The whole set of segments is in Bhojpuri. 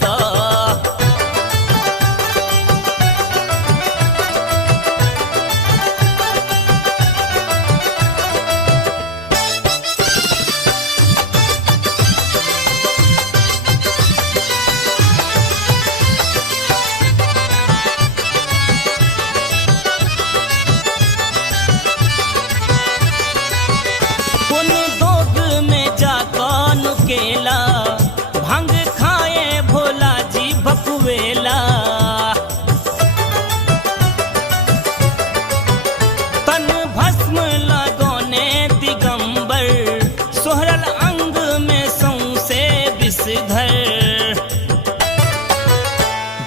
सा। केला भांग खाए भोला जी बकुवेला, तन भस्म लगौने दिगंबर, सोहरल अंग में सौंसे विषधर।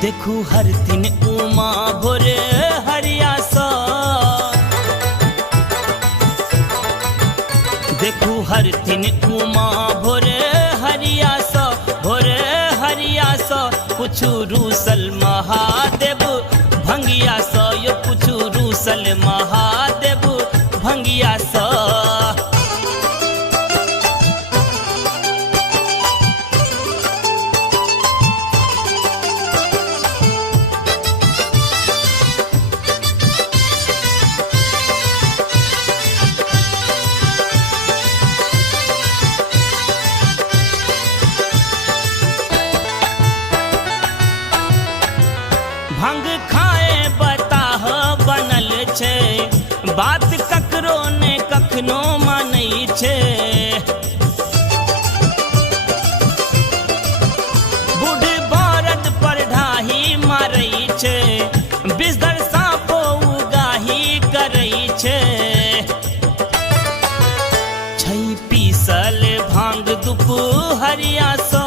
देखू हर दिन उमा भोर हरिया सा, देखू हर दिन उमा भोर हरिया सा, भोर हरिया सा। कुछ रूसल महादेव भंगिया सा, यो कुछ रूसल महादेव भंगिया सा। भांग खाए बताह बनल छे, बात ककरो ने कखनो मानै छे। बूढ़ बरद पर ढाही मारै छे, बिषधर साँपो उगाही करै छे। छै पीसल भांग दुपहरिया सा,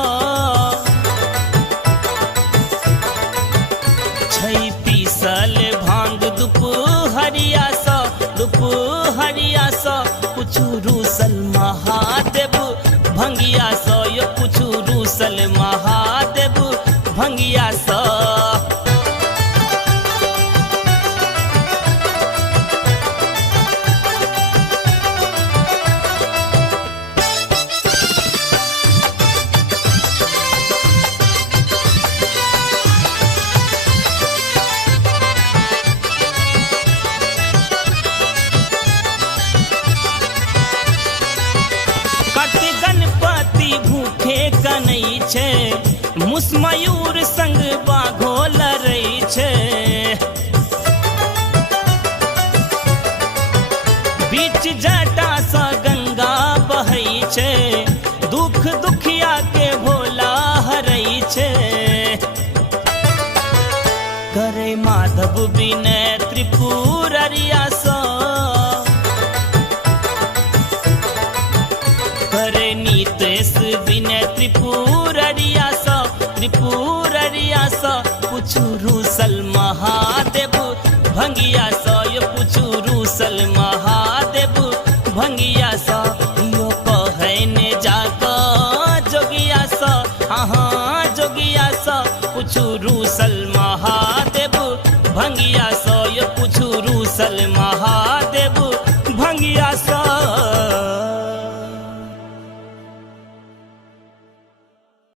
पीसल भांग दुपहरिया सा, दुपहरिया सा। कुछ रूसल महादेव भंगिया सा, यो कुछ रूसल महादेव भंगिया सा। भूखे कनै छे, मुसमयूर संग बाघो लड़ै छे। बीच जटा सा गंगा बहै छे, दुख दुखिया के भोला हरै छे। करे माधव विनय त्रिपुररिया सा, करे नीतेश विनय त्रिपुररिया सा, त्रिपुररिया सा। कुछ रूसल महादेव भंगिया सा, यो कुछ रूसल महादेव भंगिया सा। यो कहने जाका जोगिया सा, हाँ जोगिया सा। कुछ रूसल